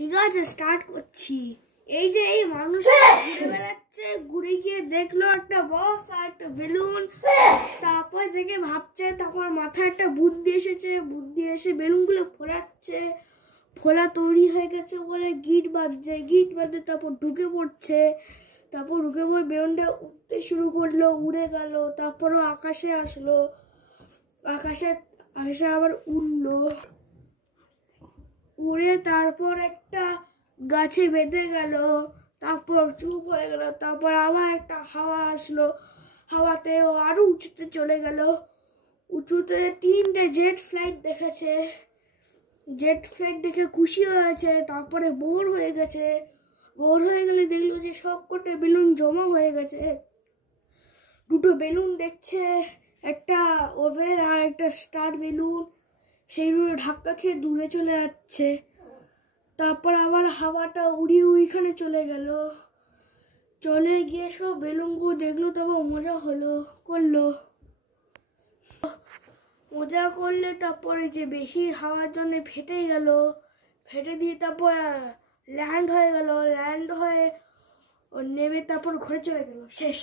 ঠিক আছে, স্টার্ট করছি। এই যে এই মানুষটা ঘুরে বেড়াচ্ছে, ঘুরে গিয়ে দেখলো একটা বক্স আর একটা বেলুন। তারপর থেকে ভাবছে, তারপর মাথায় একটা বুদ্ধি এসেছে, বুদ্ধি এসে বেলুনগুলো ফোলাচ্ছে। ফোলা তৈরি হয়ে গেছে বলে গিট বাজছে, গিট বাজতে তারপর ঢুকে পড়ছে। তারপর ঢুকে পড়ে বেলুনটা উঠতে শুরু করলো, উড়ে গেল। তারপরও আকাশে আসলো, আকাশে আকাশে আবার উড়লো, উড়ে তারপর একটা গাছে বেঁধে গেল। তারপর চুপ হয়ে গেল। তারপর আবার একটা হাওয়া আসলো, হাওয়াতেও আরো উঁচুতে চলে গেল। উঁচুতে 3টে জেট ফ্লাইট দেখেছে। জেট ফ্লাইট দেখে খুশি হয়েছে। তারপরে বোর হয়ে গেছে। বোর হয়ে গেলে দেখলো যে সব কটা বেলুন জমা হয়ে গেছে। দুটো বেলুন দেখছে, একটা ওভেন আর একটা স্টার বেলুন। সেইগুলো ধাক্কা খেয়ে দূরে চলে যাচ্ছে। তারপর আবার হাওয়াটা উড়িয়ে ওইখানে চলে গেল। চলে গিয়ে সব বেলুনগুলো দেখলো, তারপর মজা করলো। মজা করলে তারপরে যে বেশি হাওয়ার জন্য ফেটে গেল। ফেটে দিয়ে তারপর ল্যান্ড হয়ে গেল। ল্যান্ড হয়ে নেমে তারপর ঘরে চলে গেল। শেষ।